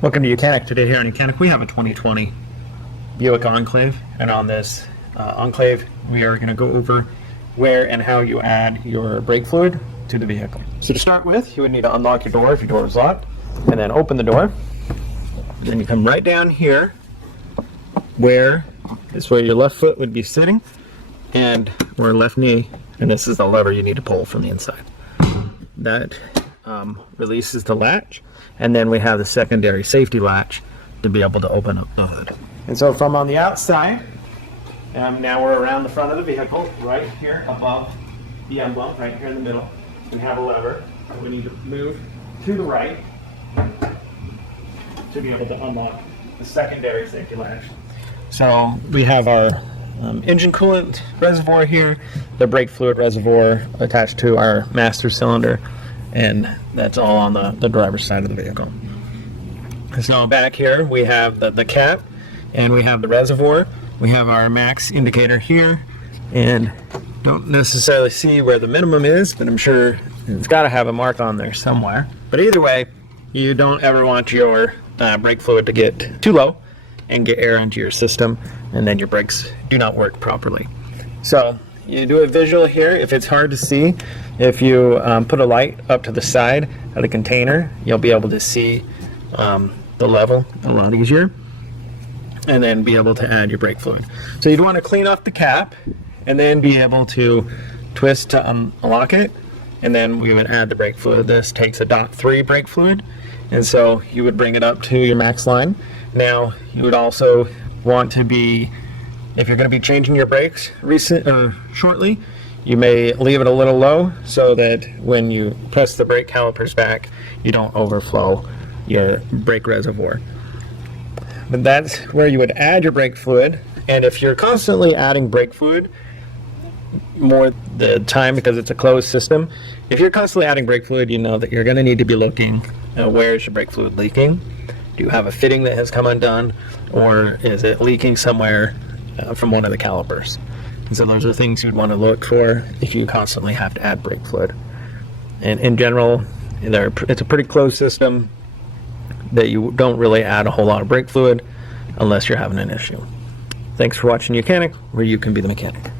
Welcome to YOUCANIC. Today here on YOUCANIC we have a 2020 Buick Enclave, and on this Enclave we are going to go over where and how you add your brake fluid to the vehicle. So to start with, you would need to unlock your door if your door is locked, and then open the door. Then you come right down here where is where your left foot would be sitting, and or left knee, and this is the lever you need to pull from the inside. That releases the latch, and then we have the secondary safety latch to be able to open up the hood. And so from on the outside, now we're around the front of the vehicle, right here above the emblem, right here in the middle. We have a lever that we need to move to the right to be able to unlock the secondary safety latch. So we have our engine coolant reservoir here, the brake fluid reservoir attached to our master cylinder, and that's all on the driver's side of the vehicle. So back here we have the cap, and we have the reservoir. We have our max indicator here, and don't necessarily see where the minimum is, but I'm sure it's got to have a mark on there somewhere. But either way, you don't ever want your brake fluid to get too low and get air into your system, and then your brakes do not work properly. So you do a visual here. If it's hard to see, if you put a light up to the side of the container, you'll be able to see the level a lot easier, and then be able to add your brake fluid. So you'd want to clean off the cap and then be able to twist to unlock it, and then we would add the brake fluid. This takes a .3 brake fluid, and so you would bring it up to your max line. Now you would also want to be, if you're going to be changing your brakes shortly, you may leave it a little low so that when you press the brake calipers back, you don't overflow your brake reservoir. But that's where you would add your brake fluid. And if you're constantly adding brake fluid more the time, because it's a closed system, if you're constantly adding brake fluid, you know that you're going to need to be looking at where is your brake fluid leaking. Do you have a fitting that has come undone, or is it leaking somewhere from one of the calipers? And so those are things you'd want to look for if you constantly have to add brake fluid. And in general, it's a pretty closed system that you don't really add a whole lot of brake fluid unless you're having an issue. Thanks for watching YOUCANIC, where you can be the mechanic.